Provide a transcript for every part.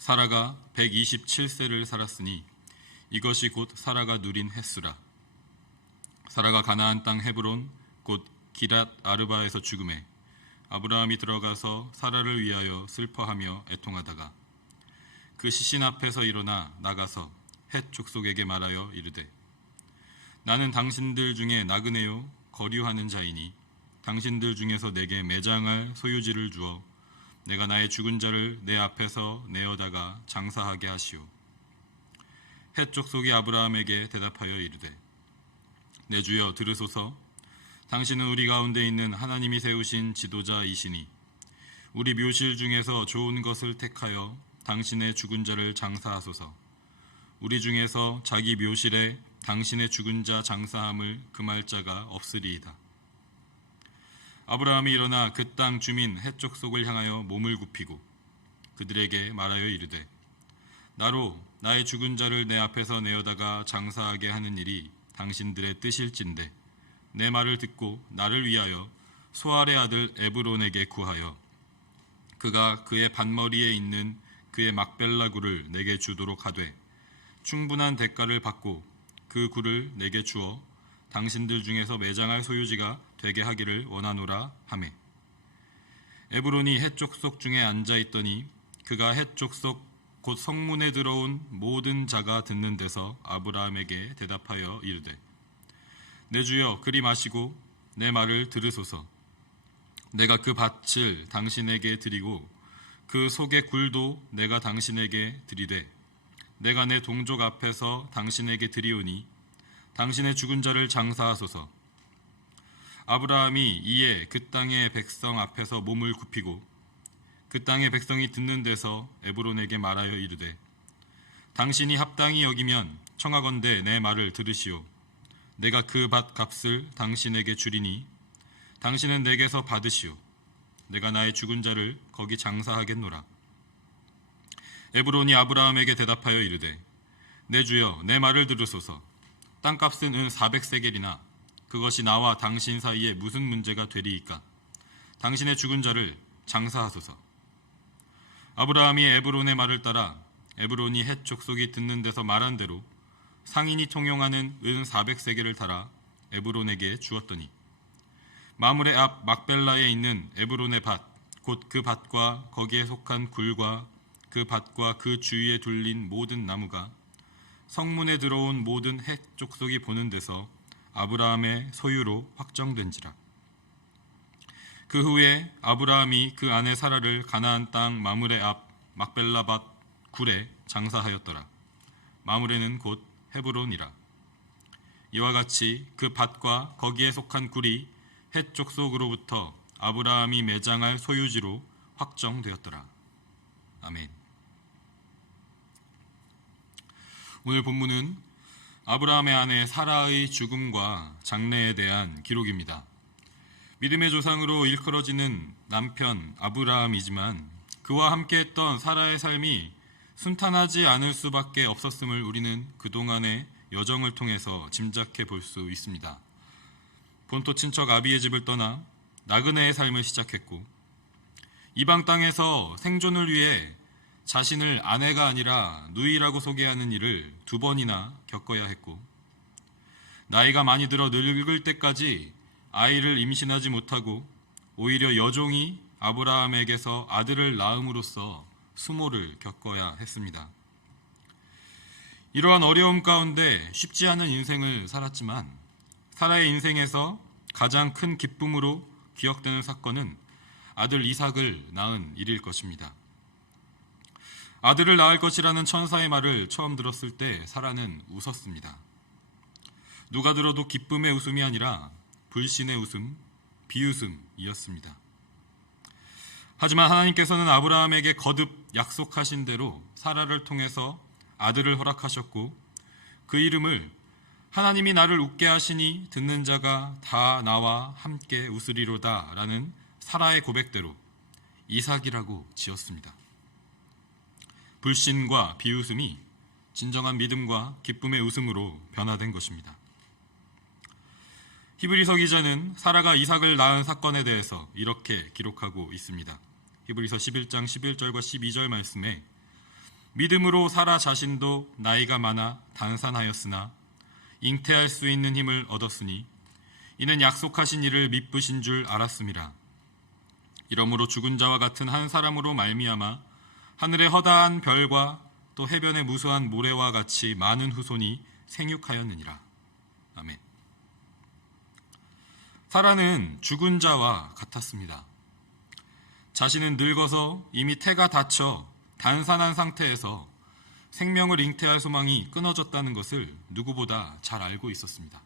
사라가 127세를 살았으니 이것이 곧 사라가 누린 횟수라. 사라가 가나안 땅 헤브론 곧 기랏 아르바에서 죽음에 아브라함이 들어가서 사라를 위하여 슬퍼하며 애통하다가 그 시신 앞에서 일어나 나가서 헷 족속에게 말하여 이르되 나는 당신들 중에 나그네요 거류하는 자이니 당신들 중에서 내게 매장할 소유지를 주어 내가 나의 죽은 자를 내 앞에서 내어다가 장사하게 하시오. 헷 족속이 아브라함에게 대답하여 이르되 내 주여 들으소서. 당신은 우리 가운데 있는 하나님이 세우신 지도자이시니 우리 묘실 중에서 좋은 것을 택하여 당신의 죽은 자를 장사하소서. 우리 중에서 자기 묘실에 당신의 죽은 자 장사함을 금할 자가 없으리이다. 아브라함이 일어나 그 땅 주민 헷 족속을 향하여 몸을 굽히고 그들에게 말하여 이르되 나로 나의 죽은 자를 내 앞에서 내어다가 장사하게 하는 일이 당신들의 뜻일진데 내 말을 듣고 나를 위하여 소알의 아들 에브론에게 구하여 그가 그의 반머리에 있는 그의 막벨라 굴을 내게 주도록 하되 충분한 대가를 받고 그 굴을 내게 주어 당신들 중에서 매장할 소유지가 되게 하기를 원하노라 하매 에브론이 헷 족속 중에 앉아 있더니 그가 헷 족속 곧 성문에 들어온 모든 자가 듣는 데서 아브라함에게 대답하여 이르되 내 주여 그리 마시고 내 말을 들으소서. 내가 그 밭을 당신에게 드리고 그 속의 굴도 내가 당신에게 드리되 내가 내 동족 앞에서 당신에게 드리오니 당신의 죽은 자를 장사하소서. 아브라함이 이에 그 땅의 백성 앞에서 몸을 굽히고 그 땅의 백성이 듣는 데서 에브론에게 말하여 이르되 당신이 합당히 여기면 청하건대 내 말을 들으시오. 내가 그 밭 값을 당신에게 주리니 당신은 내게서 받으시오. 내가 나의 죽은 자를 거기 장사하겠노라. 에브론이 아브라함에게 대답하여 이르되 내 주여 내 말을 들으소서. 땅값은 은 400세겔이나 그것이 나와 당신 사이에 무슨 문제가 되리이까. 당신의 죽은 자를 장사하소서. 아브라함이 에브론의 말을 따라 에브론이 헷 족속이 듣는 데서 말한 대로 상인이 통용하는 은 400세겔을 달아 에브론에게 주었더니 마므레 앞 막벨라에 있는 에브론의 밭 곧 그 밭과 거기에 속한 굴과 그 밭과 그 주위에 둘린 모든 나무가 성문에 들어온 모든 헷 족속이 보는 데서 아브라함의 소유로 확정된지라. 그 후에 아브라함이 그 아내 사라를 가나안 땅 마므레 앞 막벨라 밭 굴에 장사하였더라. 마므레는 곧 헤브론이라. 이와 같이 그 밭과 거기에 속한 굴이 헷 족속으로부터 아브라함이 매장할 소유지로 확정되었더라. 아멘. 오늘 본문은 아브라함의 아내 사라의 죽음과 장래에 대한 기록입니다. 믿음의 조상으로 일컬어지는 남편 아브라함이지만 그와 함께했던 사라의 삶이 순탄하지 않을 수밖에 없었음을 우리는 그동안의 여정을 통해서 짐작해 볼 수 있습니다. 본토 친척 아비의 집을 떠나 나그네의 삶을 시작했고 이방 땅에서 생존을 위해 자신을 아내가 아니라 누이라고 소개하는 일을 2번이나 겪어야 했고 나이가 많이 들어 늙을 때까지 아이를 임신하지 못하고 오히려 여종이 아브라함에게서 아들을 낳음으로써 수모를 겪어야 했습니다. 이러한 어려움 가운데 쉽지 않은 인생을 살았지만 사라의 인생에서 가장 큰 기쁨으로 기억되는 사건은 아들 이삭을 낳은 일일 것입니다. 아들을 낳을 것이라는 천사의 말을 처음 들었을 때 사라는 웃었습니다. 누가 들어도 기쁨의 웃음이 아니라 불신의 웃음, 비웃음이었습니다. 하지만 하나님께서는 아브라함에게 거듭 약속하신 대로 사라를 통해서 아들을 허락하셨고 그 이름을 하나님이 나를 웃게 하시니 듣는 자가 다 나와 함께 웃으리로다 라는 사라의 고백대로 이삭이라고 지었습니다. 불신과 비웃음이 진정한 믿음과 기쁨의 웃음으로 변화된 것입니다. 히브리서 기자는 사라가 이삭을 낳은 사건에 대해서 이렇게 기록하고 있습니다. 히브리서 11장 11절과 12절 말씀에 믿음으로 사라 자신도 나이가 많아 단산하였으나 잉태할 수 있는 힘을 얻었으니 이는 약속하신 이를 미쁘신 줄 알았음이라. 이러므로 죽은 자와 같은 한 사람으로 말미암아 하늘의 허다한 별과 또 해변의 무수한 모래와 같이 많은 후손이 생육하였느니라. 아멘. 사라는 죽은 자와 같았습니다. 자신은 늙어서 이미 태가 닫혀 단산한 상태에서 생명을 잉태할 소망이 끊어졌다는 것을 누구보다 잘 알고 있었습니다.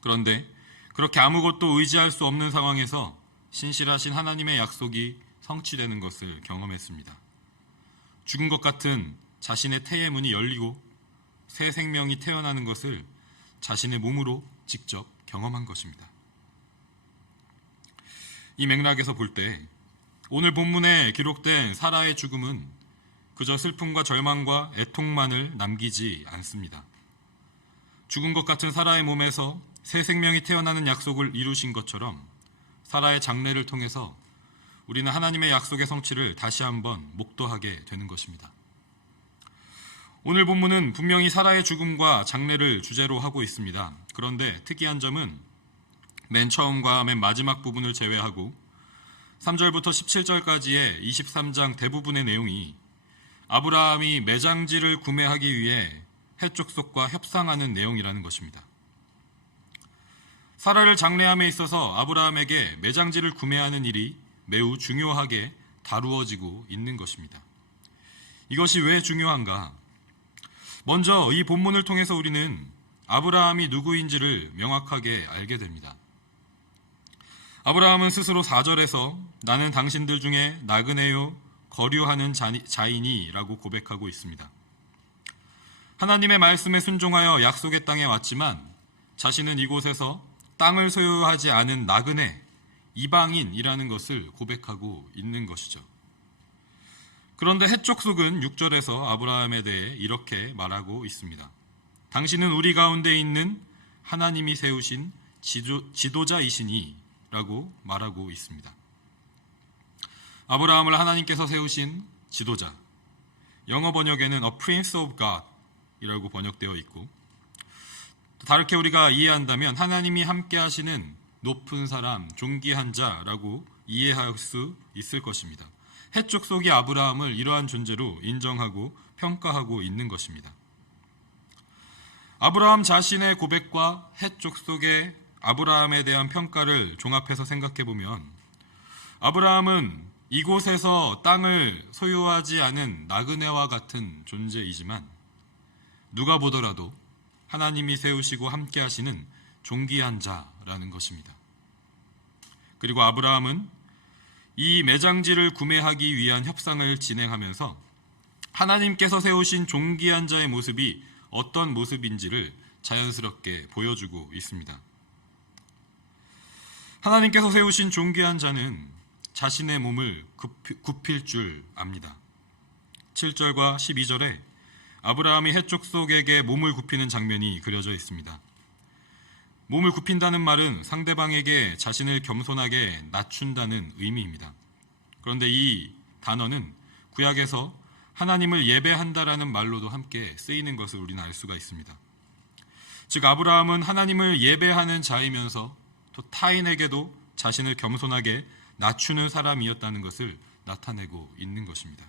그런데 그렇게 아무것도 의지할 수 없는 상황에서 신실하신 하나님의 약속이 성취되는 것을 경험했습니다. 죽은 것 같은 자신의 태의 문이 열리고 새 생명이 태어나는 것을 자신의 몸으로 직접 경험한 것입니다. 이 맥락에서 볼 때 오늘 본문에 기록된 사라의 죽음은 그저 슬픔과 절망과 애통만을 남기지 않습니다. 죽은 것 같은 사라의 몸에서 새 생명이 태어나는 약속을 이루신 것처럼 사라의 장례를 통해서 우리는 하나님의 약속의 성취를 다시 한번 목도하게 되는 것입니다. 오늘 본문은 분명히 사라의 죽음과 장례를 주제로 하고 있습니다. 그런데 특이한 점은 맨 처음과 맨 마지막 부분을 제외하고 3절부터 17절까지의 23장 대부분의 내용이 아브라함이 매장지를 구매하기 위해 헷족속과 협상하는 내용이라는 것입니다. 사라를 장례함에 있어서 아브라함에게 매장지를 구매하는 일이 매우 중요하게 다루어지고 있는 것입니다. 이것이 왜 중요한가? 먼저 이 본문을 통해서 우리는 아브라함이 누구인지를 명확하게 알게 됩니다. 아브라함은 스스로 4절에서 나는 당신들 중에 나그네요 거류하는 자인이라고 고백하고 있습니다. 하나님의 말씀에 순종하여 약속의 땅에 왔지만 자신은 이곳에서 땅을 소유하지 않은 나그네, 이방인이라는 것을 고백하고 있는 것이죠. 그런데 헷족속은 6절에서 아브라함에 대해 이렇게 말하고 있습니다. 당신은 우리 가운데 있는 하나님이 세우신 지도자이시니 라고 말하고 있습니다. 아브라함을 하나님께서 세우신 지도자, 영어 번역에는 A Prince of God 이라고 번역되어 있고, 다르게 우리가 이해한다면 하나님이 함께 하시는 높은 사람, 존귀한 자라고 이해할 수 있을 것입니다. 헷족속이 아브라함을 이러한 존재로 인정하고 평가하고 있는 것입니다. 아브라함 자신의 고백과 헷족속의 아브라함에 대한 평가를 종합해서 생각해 보면 아브라함은 이곳에서 땅을 소유하지 않은 나그네와 같은 존재이지만 누가 보더라도 하나님이 세우시고 함께 하시는 존귀한 자라는 것입니다. 그리고 아브라함은 이 매장지를 구매하기 위한 협상을 진행하면서 하나님께서 세우신 존귀한 자의 모습이 어떤 모습인지를 자연스럽게 보여주고 있습니다. 하나님께서 세우신 존귀한 자는 자신의 몸을 굽힐 줄 압니다. 7절과 12절에 아브라함이 헷족속에게 몸을 굽히는 장면이 그려져 있습니다. 몸을 굽힌다는 말은 상대방에게 자신을 겸손하게 낮춘다는 의미입니다. 그런데 이 단어는 구약에서 하나님을 예배한다라는 말로도 함께 쓰이는 것을 우리는 알 수가 있습니다. 즉 아브라함은 하나님을 예배하는 자이면서 또 타인에게도 자신을 겸손하게 낮추는 사람이었다는 것을 나타내고 있는 것입니다.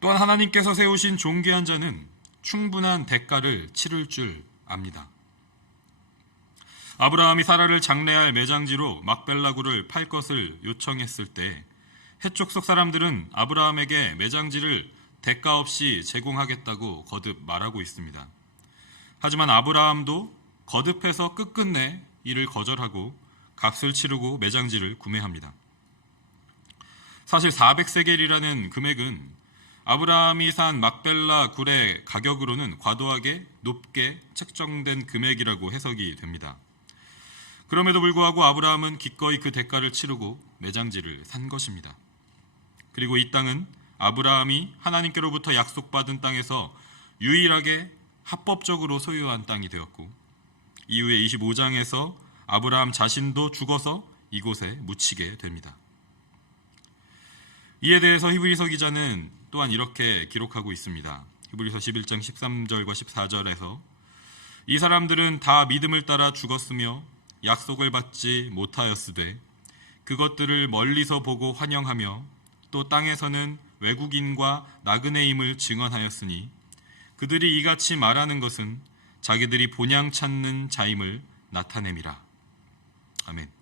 또한 하나님께서 세우신 존귀한 자는 충분한 대가를 치를 줄 압니다. 아브라함이 사라를 장례할 매장지로 막벨라구를 팔 것을 요청했을 때 헷족속 사람들은 아브라함에게 매장지를 대가 없이 제공하겠다고 거듭 말하고 있습니다. 하지만 아브라함도 거듭해서 끝끝내 이를 거절하고 값을 치르고 매장지를 구매합니다. 사실 400세겔이라는 금액은 아브라함이 산 막벨라 굴의 가격으로는 과도하게 높게 책정된 금액이라고 해석이 됩니다. 그럼에도 불구하고 아브라함은 기꺼이 그 대가를 치르고 매장지를 산 것입니다. 그리고 이 땅은 아브라함이 하나님께로부터 약속받은 땅에서 유일하게 합법적으로 소유한 땅이 되었고 이후에 25장에서 아브라함 자신도 죽어서 이곳에 묻히게 됩니다. 이에 대해서 히브리서 기자는 또한 이렇게 기록하고 있습니다. 히브리서 11장 13절과 14절에서 이 사람들은 다 믿음을 따라 죽었으며 약속을 받지 못하였으되 그것들을 멀리서 보고 환영하며 또 땅에서는 외국인과 나그네임을 증언하였으니 그들이 이같이 말하는 것은 자기들이 본향 찾는 자임을 나타냄이라. 아멘.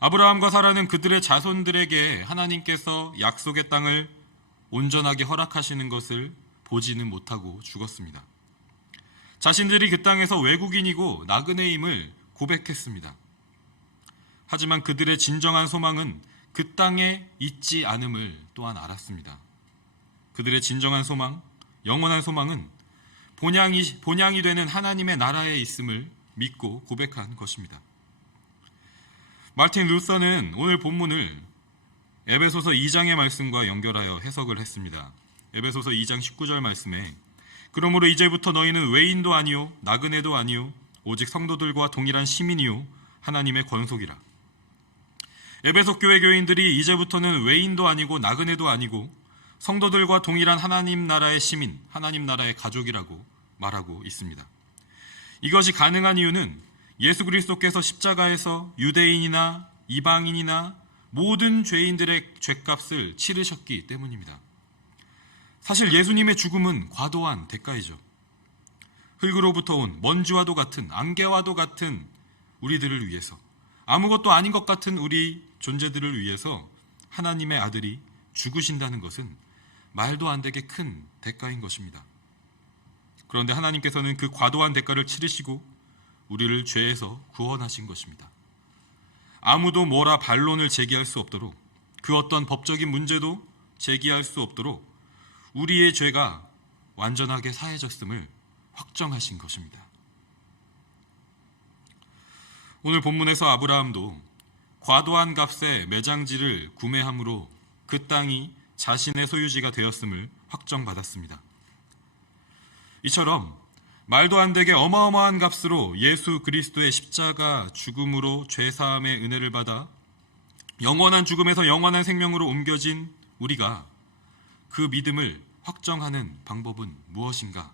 아브라함과 사라는 그들의 자손들에게 하나님께서 약속의 땅을 온전하게 허락하시는 것을 보지는 못하고 죽었습니다. 자신들이 그 땅에서 외국인이고 나그네임을 고백했습니다. 하지만 그들의 진정한 소망은 그 땅에 있지 않음을 또한 알았습니다. 그들의 진정한 소망, 영원한 소망은 본향이 되는 하나님의 나라에 있음을 믿고 고백한 것입니다. 마틴 루서는 오늘 본문을 에베소서 2장의 말씀과 연결하여 해석을 했습니다. 에베소서 2장 19절 말씀에 그러므로 이제부터 너희는 외인도 아니요 나그네도 아니요 오직 성도들과 동일한 시민이요 하나님의 권속이라. 에베소 교회 교인들이 이제부터는 외인도 아니고 나그네도 아니고 성도들과 동일한 하나님 나라의 시민, 하나님 나라의 가족이라고 말하고 있습니다. 이것이 가능한 이유는 예수 그리스도께서 십자가에서 유대인이나 이방인이나 모든 죄인들의 죄값을 치르셨기 때문입니다. 사실 예수님의 죽음은 과도한 대가이죠. 흙으로부터 온 먼지와도 같은, 안개와도 같은 우리들을 위해서, 아무것도 아닌 것 같은 우리 존재들을 위해서 하나님의 아들이 죽으신다는 것은 말도 안 되게 큰 대가인 것입니다. 그런데 하나님께서는 그 과도한 대가를 치르시고 우리를 죄에서 구원하신 것입니다. 아무도 뭐라 반론을 제기할 수 없도록, 그 어떤 법적인 문제도 제기할 수 없도록 우리의 죄가 완전하게 사해졌음을 확정하신 것입니다. 오늘 본문에서 아브라함도 과도한 값의 매장지를 구매함으로 그 땅이 자신의 소유지가 되었음을 확정받았습니다. 이처럼 말도 안 되게 어마어마한 값으로 예수 그리스도의 십자가 죽음으로 죄사함의 은혜를 받아 영원한 죽음에서 영원한 생명으로 옮겨진 우리가 그 믿음을 확정하는 방법은 무엇인가?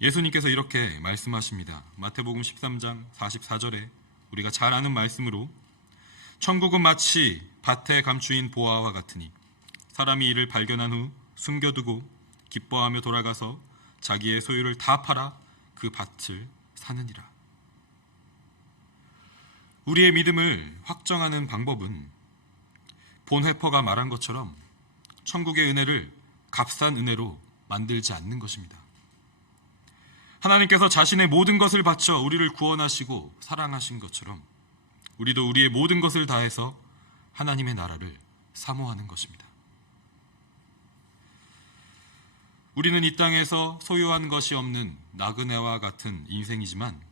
예수님께서 이렇게 말씀하십니다. 마태복음 13장 44절에 우리가 잘 아는 말씀으로 천국은 마치 밭에 감추인 보화와 같으니 사람이 이를 발견한 후 숨겨두고 기뻐하며 돌아가서 자기의 소유를 다 팔아 그 밭을 사느니라. 우리의 믿음을 확정하는 방법은 본회퍼가 말한 것처럼 천국의 은혜를 값싼 은혜로 만들지 않는 것입니다. 하나님께서 자신의 모든 것을 바쳐 우리를 구원하시고 사랑하신 것처럼 우리도 우리의 모든 것을 다해서 하나님의 나라를 사모하는 것입니다. 우리는 이 땅에서 소유한 것이 없는 나그네와 같은 인생이지만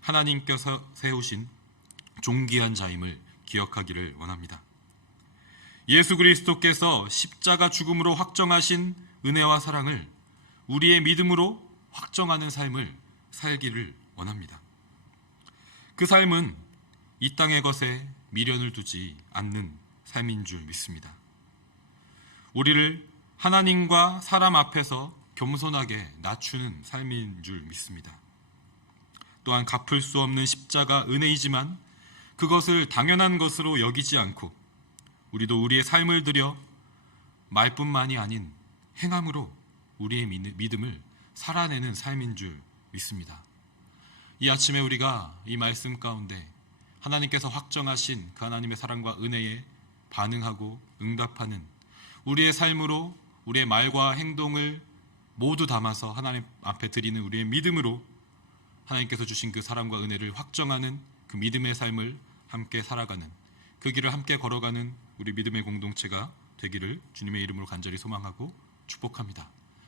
하나님께서 세우신 존귀한 자임을 기억하기를 원합니다. 예수 그리스도께서 십자가 죽음으로 확정하신 은혜와 사랑을 우리의 믿음으로 확정하는 삶을 살기를 원합니다. 그 삶은 이 땅의 것에 미련을 두지 않는 삶인 줄 믿습니다. 우리를 하나님과 사람 앞에서 겸손하게 낮추는 삶인 줄 믿습니다. 또한 갚을 수 없는 십자가 은혜이지만 그것을 당연한 것으로 여기지 않고 우리도 우리의 삶을 들여 말뿐만이 아닌 행함으로 우리의 믿음을 살아내는 삶인 줄 믿습니다. 이 아침에 우리가 이 말씀 가운데 하나님께서 확정하신 그 하나님의 사랑과 은혜에 반응하고 응답하는 우리의 삶으로 우리의 말과 행동을 모두 담아서 하나님 앞에 드리는 우리의 믿음으로 하나님께서 주신 그 사랑과 은혜를 확정하는 그 믿음의 삶을 함께 살아가는 그 길을 함께 걸어가는 우리 믿음의 공동체가 되기를 주님의 이름으로 간절히 소망하고 축복합니다.